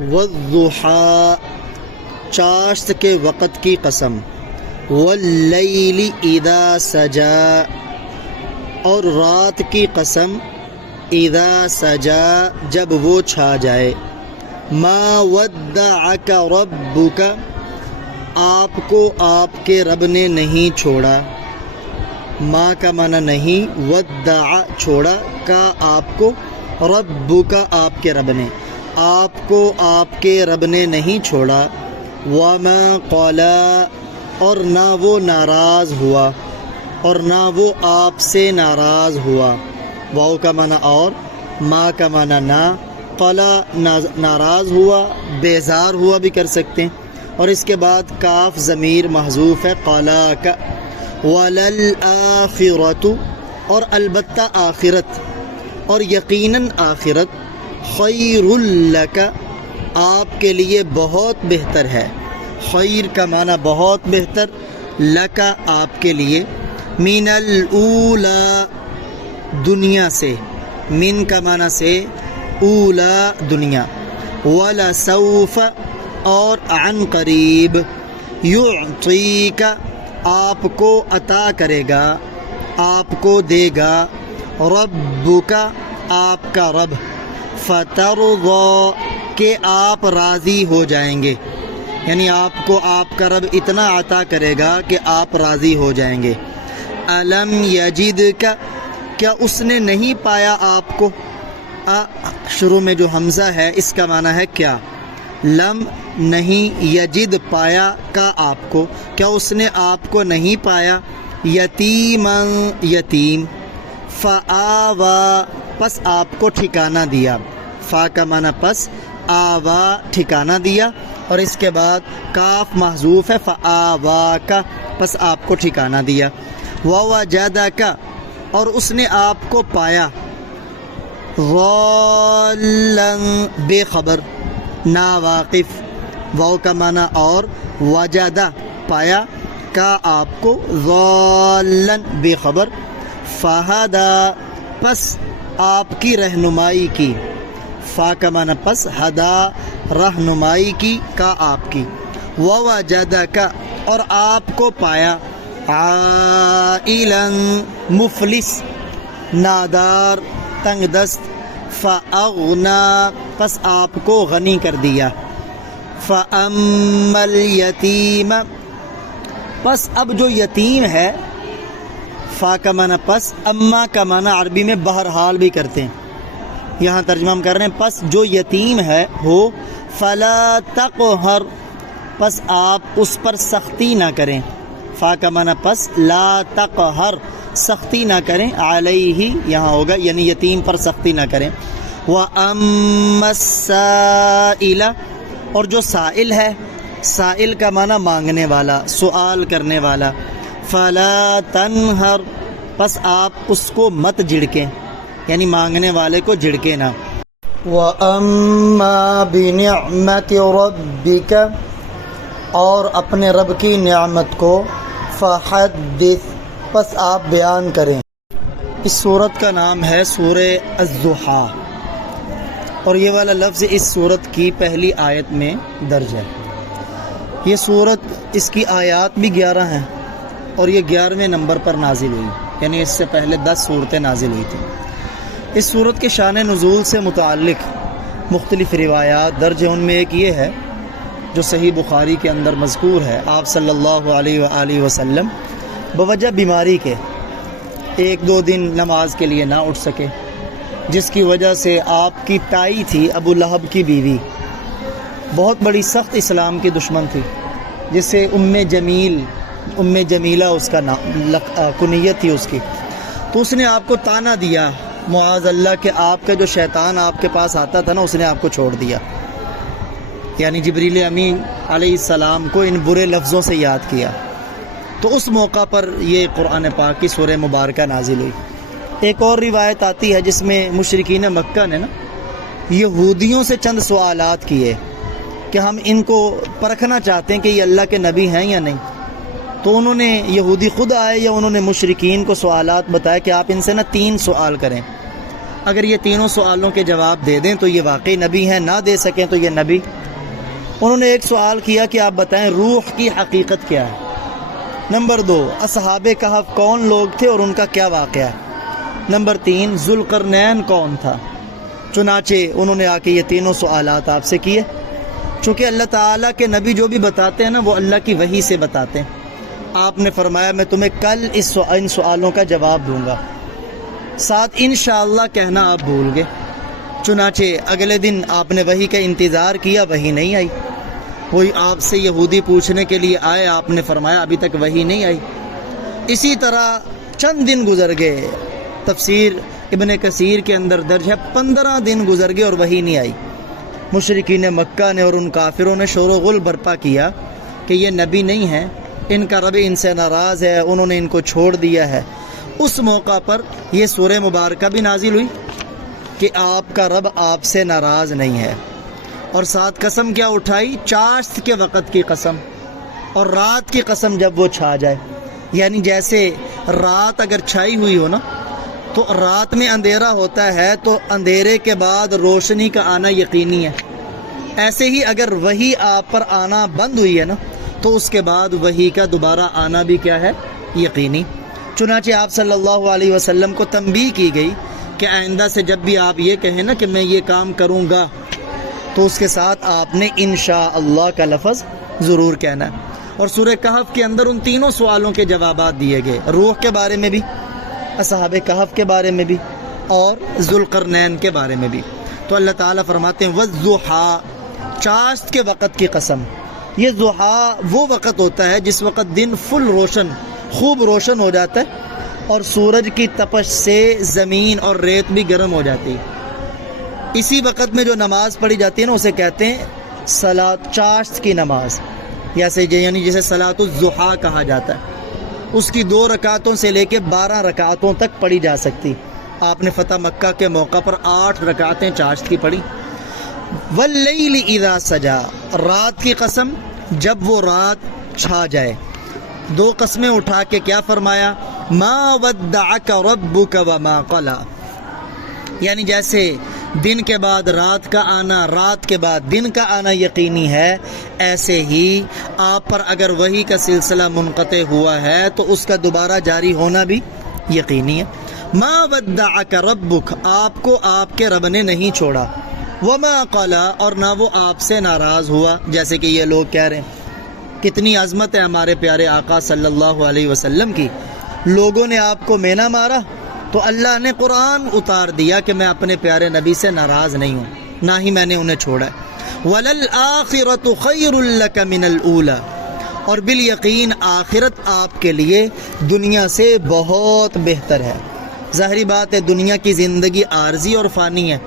والضحیٰ چاشت کے وقت کی قسم، واللیل اذا سجا اور رات کی قسم، اذا سجا جب وہ چھا جائے، ما ودعک ربک آپ کو آپ کے رب نے نہیں چھوڑا، ما کا معنی نہیں، ودع چھوڑا، کا آپ کو، ربک آپ کے رب نے، آپ کو آپ کے رب نے نہیں چھوڑا، وما قلا اور نہ وہ ناراض ہوا، اور نہ وہ آپ سے ناراض ہوا، واو کا معنی اور، ما کا معنی نہ، قلا ناراض ہوا، بیزار ہوا بھی کر سکتے ہیں، اور اس کے بعد کاف ضمیر محذوف ہے قلا کا، وللآخرۃ اور البتہ آخرت، اور یقیناً آخرت، خیر لک آپ کے لیے بہت بہتر ہے، خیر کا معنی بہت بہتر، لک آپ کے لیے، من الاولی دنیا سے، من کا معنی سے، اولا دنیا، ولسوف اور عن قریب، یعطیک آپ کو عطا کرے گا، آپ کو دے گا، ربک آپ کا رب، فترضی کہ آپ راضی ہو جائیں گے، یعنی آپ کو آپ کا رب اتنا عطا کرے گا کہ آپ راضی ہو جائیں گے، الم یجدک کیا اس نے نہیں پایا آپ کو، شروع میں جو حمزہ ہے اس کا معنی ہے کیا، لم نہیں، یجد پایا کا آپ کو، کیا اس نے آپ کو نہیں پایا، یتیما یتیم، فآوا پس آپ کو ٹھکانہ دیا، فا کا معنی پس، آوا ٹھکانہ دیا، اور اس کے بعد کاف محذوف ہے، فآوا کا پس آپ کو ٹھکانہ دیا، ووجدک اور اس نے آپ کو پایا، ضالا بے خبر، نا واقف، واو کا معنی اور، وجدہ پایا، کا آپ کو، ضالا بے خبر، فہدا پس آپ کی رہنمائی کی، فا کا معنی پس، ہدا رہنمائی کی، کا آپ کی، ووجدک اور آپ کو پایا، عائلا مفلس نادار تنگ دست، فاغنا پس آپ کو غنی کر دیا، فاما الیتیم پس اب جو یتیم ہے، فا کا معنی پس، اما کا معنی عربی میں بہرحال بھی کرتے ہیں، یہاں ترجمہ ہم کر رہے ہیں، پس جو یتیم ہے ہو، فلا تقہر پس آپ اس پر سختی نہ کریں، فا کا معنی پس، لا تقہر سختی نہ کریں، علیہ یہاں ہوگا یعنی یتیم پر سختی نہ کریں، وَأَمَّا السَّائِلَ اور جو سائل ہے، سائل کا معنی مانگنے والا، سوال کرنے والا، فَلَا تَنْهَرْ پس آپ اس کو مت جھڑکیں، یعنی مانگنے والے کو جھڑکے نہ، وَأَمَّا بِنِعْمَةِ رَبِّكَ اور اپنے رب کی نعمت کو، فَحَدِّثْ پس آپ بیان کریں۔ اس سورت کا نام ہے سورہ الضحیٰ، اور یہ والا لفظ اس سورت کی پہلی آیت میں درج ہے۔ یہ سورت، اس کی آیات بھی 11 ہیں، اور یہ 11ویں نمبر پر نازل ہوئی، یعنی اس سے پہلے 10 صورتیں نازل ہوئی تھیں۔ اس سورت کے شان نزول سے متعلق مختلف روایات درج ہیں، ان میں ایک یہ ہے جو صحیح بخاری کے اندر مذکور ہے، آپ صلی اللہ علیہ وآلہ وسلم بوجہ بیماری کے 1-2 دن نماز کے لیے نہ اٹھ سکے، جس کی وجہ سے آپ کی تائی تھی ابو لہب کی بیوی، بہت بڑی سخت اسلام کی دشمن تھی، جس سے ام جمیلہ اس کا کنیت تھی اس کی، تو اس نے آپ کو طعنہ دیا، معاذ اللہ کہ آپ کا جو شیطان آپ کے پاس آتا تھا نا، اس نے آپ کو چھوڑ دیا، یعنی جبریل امین علیہ السلام کو ان برے لفظوں سے یاد کیا، تو اس موقع پر یہ قرآن پاک کی سورہ مبارکہ نازل ہوئی۔ ایک اور روایت آتی ہے جس میں مشرکین مکہ نے نا یہودیوں سے چند سوالات کیے کہ ہم ان کو پرکھنا چاہتے ہیں کہ یہ اللہ کے نبی ہیں یا نہیں، تو انہوں نے، یہودی خود آئے یا انہوں نے مشرکین کو سوالات بتائے کہ آپ ان سے نا 3 سوال کریں، اگر یہ تینوں سوالوں کے جواب دے دیں تو یہ واقعی نبی ہیں، نہ دے سکیں تو یہ نبی۔ انہوں نے ایک سوال کیا کہ آپ بتائیں روح کی حقیقت کیا ہے۔ نمبر 2، اصحاب کہف کون لوگ تھے اور ان کا کیا واقعہ ہے۔ نمبر 3، ذوالقرنین کون تھا۔ چنانچہ انہوں نے آ کے یہ تینوں سوالات آپ سے کیے۔ چونکہ اللہ تعالیٰ کے نبی جو بھی بتاتے ہیں نا وہ اللہ کی وحی سے بتاتے ہیں۔ آپ نے فرمایا میں تمہیں کل ان سوالوں کا جواب دوں گا، ساتھ انشاءاللہ کہنا آپ بھول گئے۔ چنانچہ اگلے دن آپ نے وحی کا انتظار کیا، وحی نہیں آئی۔ کوئی آپ سے یہودی پوچھنے کے لیے آئے، آپ نے فرمایا ابھی تک وحی نہیں آئی۔ اسی طرح چند دن گزر گئے، تفسیر ابن کثیر کے اندر درج ہے 15 دن گزر گئے اور وحی نہیں آئی۔ مشرکین مکہ نے اور ان کافروں نے شور و غل برپا کیا کہ یہ نبی نہیں ہے، ان کا رب ان سے ناراض ہے، انہوں نے ان کو چھوڑ دیا ہے۔ اس موقع پر یہ سورہ مبارکہ بھی نازل ہوئی کہ آپ کا رب آپ سے ناراض نہیں ہے، اور ساتھ قسم کیا اٹھائی؟ چاشت کے وقت کی قسم اور رات کی قسم جب وہ چھا جائے۔ یعنی جیسے رات اگر چھائی ہوئی ہو نا تو رات میں اندھیرا ہوتا ہے تو اندھیرے کے بعد روشنی کا آنا یقینی ہے، ایسے ہی اگر وحی آپ پر آنا بند ہوئی ہے نا تو اس کے بعد وحی کا دوبارہ آنا بھی کیا ہے؟ یقینی۔ چنانچہ آپ صلی اللہ علیہ وسلم کو تنبیہ کی گئی کہ آئندہ سے جب بھی آپ یہ کہیں نا کہ میں یہ کام کروں گا تو اس کے ساتھ آپ نے انشاءاللہ کا لفظ ضرور کہنا ہے۔ اور سورہ کہف کے اندر ان تینوں سوالوں کے جوابات دیے گئے، روح کے بارے میں بھی، اصحاب کہف کے بارے میں بھی، اور ذوالقرنین کے بارے میں بھی۔ تو اللہ تعالیٰ فرماتے ہیں وَالضُّحَىٰ، چاشت کے وقت کی قسم۔ یہ ضحیٰ وہ وقت ہوتا ہے جس وقت دن فل روشن، خوب روشن ہو جاتا ہے اور سورج کی تپش سے زمین اور ریت بھی گرم ہو جاتی ہے۔ اسی وقت میں جو نماز پڑھی جاتی ہے نا اسے کہتے ہیں صلاۃ چاشت کی نماز، یعنی جسے صلاۃ الضحیٰ کہا جاتا ہے۔ اس کی 2 رکعتوں سے لے کے 12 رکعتوں تک پڑھی جا سکتی۔ آپ نے فتح مکہ کے موقع پر 8 رکعتیں چاشت کی پڑھی۔ واللیل اذا سجا، رات کی قسم جب وہ رات چھا جائے۔ 2 قسمیں اٹھا کے کیا فرمایا؟ ما ودعک ربک وما قلی، یعنی جیسے دن کے بعد رات کا آنا، رات کے بعد دن کا آنا یقینی ہے، ایسے ہی آپ پر اگر وحی کا سلسلہ منقطع ہوا ہے تو اس کا دوبارہ جاری ہونا بھی یقینی ہے۔ ما ودعک ربک، آپ کو آپ کے رب نے نہیں چھوڑا، وما قلی، اور نہ وہ آپ سے ناراض ہوا، جیسے کہ یہ لوگ کہہ رہے ہیں۔ کتنی عظمت ہے ہمارے پیارے آقا صلی اللہ علیہ وسلم کی۔ لوگوں نے آپ کو مینا مارا تو اللہ نے قرآن اتار دیا کہ میں اپنے پیارے نبی سے ناراض نہیں ہوں، نہ ہی میں نے انہیں چھوڑا ہے۔ وَلَلْآخِرَةُ خَيْرٌ لَكَ مِنَ الْأُولَى، اور بالیقین آخرت آپ کے لیے دنیا سے بہت بہتر ہے۔ ظاہری بات ہے دنیا کی زندگی عارضی اور فانی ہے،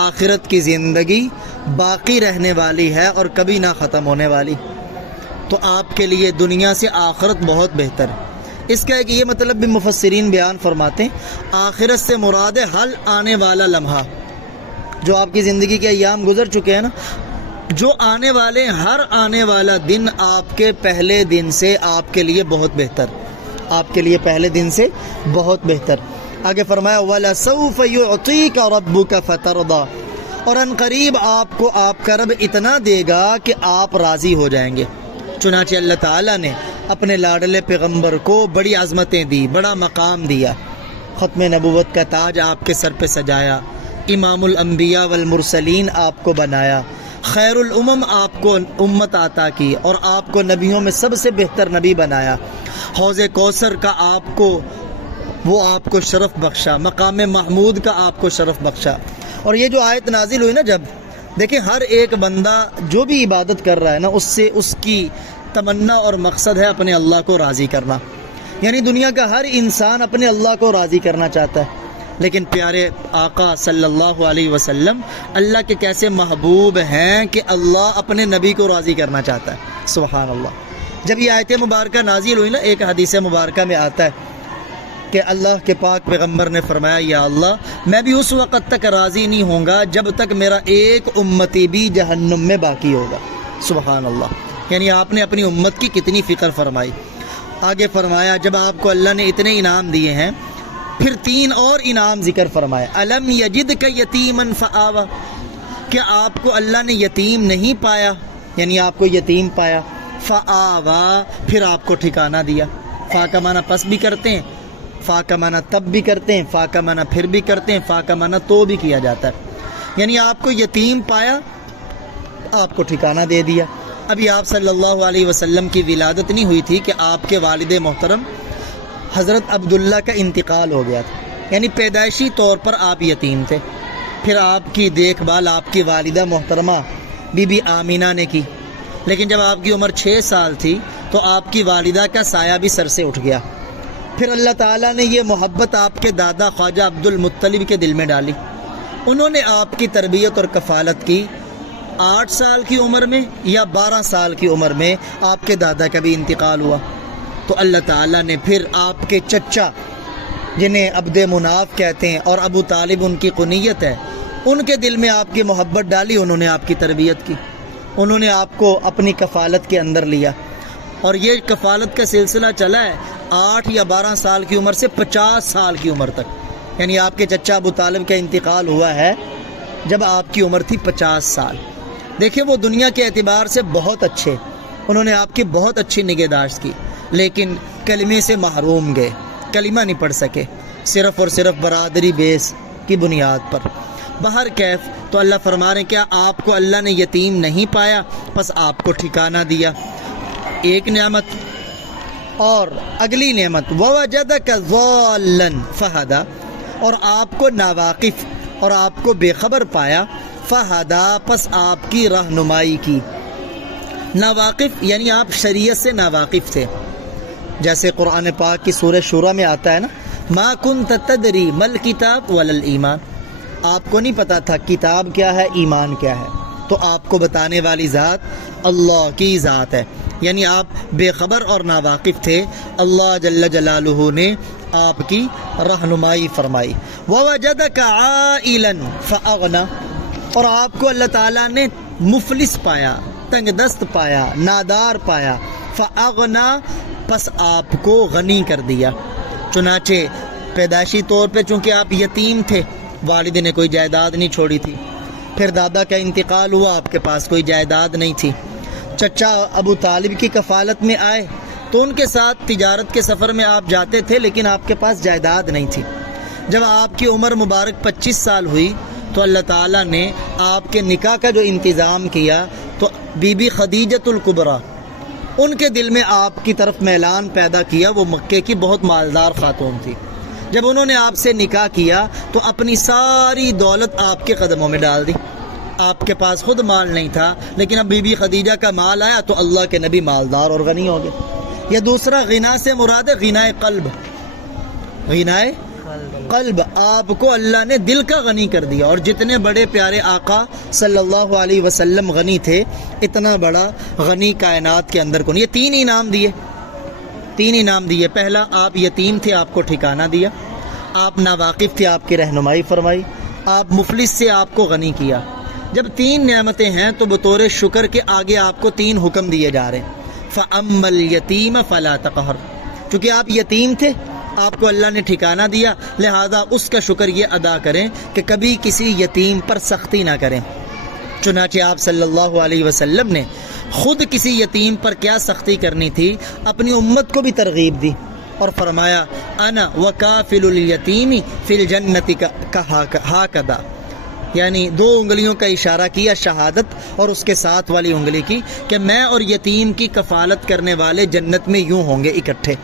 آخرت کی زندگی باقی رہنے والی ہے اور کبھی نہ ختم ہونے والی۔ تو آپ کے لیے دنیا سے آخرت بہت بہتر ہے۔ اس کا ایک یہ مطلب بھی مفسرین بیان فرماتے ہیں، آخرت سے مراد ہے حل آنے والا لمحہ، جو آپ کی زندگی کے ایام گزر چکے ہیں نا، جو آنے والے ہر آنے والا دن آپ کے پہلے دن سے آپ کے لیے بہت بہتر، آپ کے لیے پہلے دن سے بہت بہتر۔ آگے فرمایا وَلَسَوْفَ يُعْطِيكَ رَبُّكَ فَتَرْضَىٰ، اور ان قریب آپ کو آپ کا رب اتنا دے گا کہ آپ راضی ہو جائیں گے۔ چنانچہ اللہ تعالیٰ نے اپنے لاڈلے پیغمبر کو بڑی عظمتیں دی، بڑا مقام دیا، ختم نبوت کا تاج آپ کے سر پہ سجایا، امام الانبیاء والمرسلین آپ کو بنایا، خیر الامم آپ کو امت عطا کی اور آپ کو نبیوں میں سب سے بہتر نبی بنایا، حوض کوثر کا آپ کو شرف بخشا، مقام محمود کا آپ کو شرف بخشا۔ اور یہ جو آیت نازل ہوئی نا، جب دیکھیں ہر ایک بندہ جو بھی عبادت کر رہا ہے نا، اس سے اس کی تمنا اور مقصد ہے اپنے اللہ کو راضی کرنا، یعنی دنیا کا ہر انسان اپنے اللہ کو راضی کرنا چاہتا ہے، لیکن پیارے آقا صلی اللہ علیہ وسلم اللہ کے کیسے محبوب ہیں کہ اللہ اپنے نبی کو راضی کرنا چاہتا ہے۔ سبحان اللہ۔ جب یہ آیت مبارکہ نازل ہوئی نا، ایک حدیث مبارکہ میں آتا ہے کہ اللہ کے پاک پیغمبر نے فرمایا یا اللہ میں بھی اس وقت تک راضی نہیں ہوں گا جب تک میرا ایک امتی بھی جہنم میں باقی ہوگا۔ سبحان اللہ، یعنی آپ نے اپنی امت کی کتنی فکر فرمائی۔ آگے فرمایا جب آپ کو اللہ نے اتنے انعام دیے ہیں پھر 3 اور انعام ذکر فرمائے. الم یجدک یتیما فآوی، کیا آپ کو اللہ نے یتیم نہیں پایا، یعنی آپ کو یتیم پایا. فآوی، پھر آپ کو ٹھکانہ دیا. فا کا معنی پس بھی کرتے ہیں، فا کا معنی تب بھی کرتے ہیں، فا کا معنی پھر بھی کرتے ہیں، فا کا معنی تو بھی کیا جاتا ہے. یعنی آپ کو یتیم پایا، آپ کو ٹھکانہ دے دیا. ابھی آپ صلی اللہ علیہ وسلم کی ولادت نہیں ہوئی تھی کہ آپ کے والد محترم حضرت عبداللہ کا انتقال ہو گیا تھا، یعنی پیدائشی طور پر آپ یتیم تھے. پھر آپ کی دیکھ بھال آپ کی والدہ محترمہ بی بی آمینہ نے کی، لیکن جب آپ کی عمر 6 سال تھی تو آپ کی والدہ کا سایہ بھی سر سے اٹھ گیا. پھر اللہ تعالیٰ نے یہ محبت آپ کے دادا خواجہ عبد المطلب کے دل میں ڈالی. انہوں نے آپ کی تربیت اور کفالت کی. 8 سال کی عمر میں یا 12 سال کی عمر میں آپ کے دادا کا بھی انتقال ہوا. تو اللہ تعالیٰ نے پھر آپ کے چچا، جنہیں عبد مناف کہتے ہیں اور ابو طالب ان کی کنیت ہے، ان کے دل میں آپ کی محبت ڈالی. انہوں نے آپ کی تربیت کی، انہوں نے آپ کو اپنی کفالت کے اندر لیا. اور یہ کفالت کا سلسلہ چلا ہے 8 یا 12 سال کی عمر سے 50 سال کی عمر تک. یعنی آپ کے چچا ابو طالب کا انتقال ہوا ہے جب آپ کی عمر تھی 50 سال. دیکھیں وہ دنیا کے اعتبار سے بہت اچھے، انہوں نے آپ کی بہت اچھی نگہداشت کی، لیکن کلمے سے محروم گئے، کلمہ نہیں پڑھ سکے، صرف اور صرف برادری بیس کی بنیاد پر. بہر کیف تو اللہ فرما رہے ہیں کیا آپ کو اللہ نے یتیم نہیں پایا، بس آپ کو ٹھکانہ دیا. ایک نعمت. اور اگلی نعمت وَوَجَدَكَ ضَالًّا فَهَدَى، اور آپ کو ناواقف اور آپ کو بے خبر پایا. فَهَدَى، پس آپ کی رہنمائی کی. ناواقف یعنی آپ شریعت سے ناواقف تھے. جیسے قرآن پاک کی سورہ شورى میں آتا ہے نا، مَا كُنْتَ تَدْرِي مَا الْكِتَابُ وَلَا الْإِيمَانُ، آپ کو نہیں پتا تھا کتاب کیا ہے، ایمان کیا ہے. تو آپ کو بتانے والی ذات اللہ کی ذات ہے. یعنی آپ بے خبر اور ناواقف تھے، اللہ جل جلالہ نے آپ کی رہنمائی فرمائی. وَوَجَدَكَ عَائِلًا فَأَغْنَى، اور آپ کو اللہ تعالیٰ نے مفلس پایا، تنگ دست پایا، نادار پایا. فَأَغْنَى، پس آپ کو غنی کر دیا. چنانچہ پیدائشی طور پہ چونکہ آپ یتیم تھے، والد نے کوئی جائیداد نہیں چھوڑی تھی. پھر دادا کا انتقال ہوا، آپ کے پاس کوئی جائیداد نہیں تھی. چچا ابو طالب کی کفالت میں آئے تو ان کے ساتھ تجارت کے سفر میں آپ جاتے تھے، لیکن آپ کے پاس جائیداد نہیں تھی. جب آپ کی عمر مبارک 25 سال ہوئی تو اللہ تعالیٰ نے آپ کے نکاح کا جو انتظام کیا تو بی بی خدیجۃ الکبریٰ، ان کے دل میں آپ کی طرف میلان پیدا کیا. وہ مکے کی بہت مالدار خاتون تھی. جب انہوں نے آپ سے نکاح کیا تو اپنی ساری دولت آپ کے قدموں میں ڈال دی. آپ کے پاس خود مال نہیں تھا، لیکن اب بی بی خدیجہ کا مال آیا تو اللہ کے نبی مالدار اور غنی ہو گئے. یا دوسرا غنا سے مراد ہے غنائے قلب. غنائے قلب، آپ کو اللہ نے دل کا غنی کر دیا. اور جتنے بڑے پیارے آقا صلی اللہ علیہ وسلم غنی تھے، اتنا بڑا غنی کائنات کے اندر کون. یہ 3 انعام دیے، 3 انعام دیے. پہلا، آپ یتیم تھے، آپ کو ٹھکانہ دیا. آپ ناواقف تھے، آپ کی رہنمائی فرمائی. آپ مفلس سے آپ کو غنی کیا. جب 3 نعمتیں ہیں تو بطور شکر کے آگے آپ کو 3 حکم دیے جا رہے ہیں. فَأَمَّا الْيَتِيمَ فَلَا تَقْهَرْ، چونکہ آپ یتیم تھے، آپ کو اللہ نے ٹھکانہ دیا، لہذا اس کا شکر یہ ادا کریں کہ کبھی کسی یتیم پر سختی نہ کریں. چنانچہ آپ صلی اللہ علیہ وسلم نے خود کسی یتیم پر کیا سختی کرنی تھی، اپنی امت کو بھی ترغیب دی اور فرمایا انا وکافل الیتیم فی الجنت ہاکذا، یعنی 2 انگلیوں کا اشارہ کیا، شہادت اور اس کے ساتھ والی انگلی کی، کہ میں اور یتیم کی کفالت کرنے والے جنت میں یوں ہوں گے اکٹھے.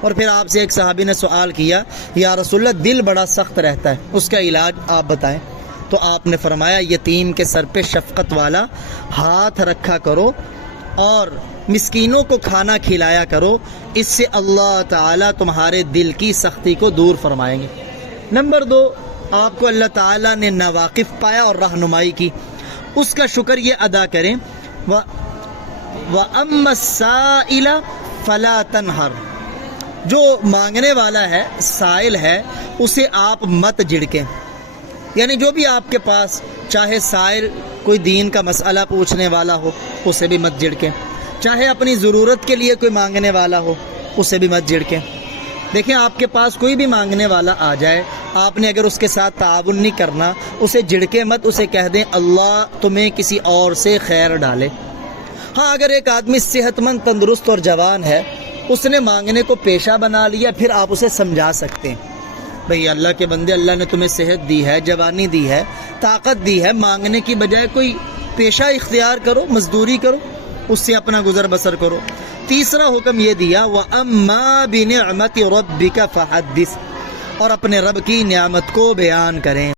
اور پھر آپ سے ایک صحابی نے سوال کیا، یا رسول اللہ دل بڑا سخت رہتا ہے، اس کا علاج آپ بتائیں. تو آپ نے فرمایا یتیم کے سر پہ شفقت والا ہاتھ رکھا کرو اور مسکینوں کو کھانا کھلایا کرو، اس سے اللہ تعالیٰ تمہارے دل کی سختی کو دور فرمائیں گے. نمبر 2، آپ کو اللہ تعالیٰ نے ناواقف پایا اور رہنمائی کی، اس کا شکر یہ ادا کریں. وَأَمَّا السَّائِلَ فَلَا تَنْهَرْ، جو مانگنے والا ہے، سائل ہے، اسے آپ مت جھڑکیں. یعنی جو بھی آپ کے پاس، چاہے سائل کوئی دین کا مسئلہ پوچھنے والا ہو، اسے بھی مت جھڑکیں. چاہے اپنی ضرورت کے لیے کوئی مانگنے والا ہو، اسے بھی مت جھڑکیں. دیکھیں آپ کے پاس کوئی بھی مانگنے والا آ جائے، آپ نے اگر اس کے ساتھ تعاون نہیں کرنا، اسے جھڑکے مت، اسے کہہ دیں اللہ تمہیں کسی اور سے خیر ڈالے۔ ہاں اگر ایک آدمی صحت مند، تندرست اور جوان ہے، اس نے مانگنے کو پیشہ بنا لیا، پھر آپ اسے سمجھا سکتے ہیں بھئی اللہ کے بندے، اللہ نے تمہیں صحت دی ہے، جوانی دی ہے، طاقت دی ہے، مانگنے کی بجائے کوئی پیشہ اختیار کرو، مزدوری کرو، اس سے اپنا گزر بسر کرو۔ تیسرا حکم یہ دیا وَأَمَّا بِنِعْمَةِ رَبِّكَ فَحَدِّثْ، اور اپنے رب کی نعمت کو بیان کریں۔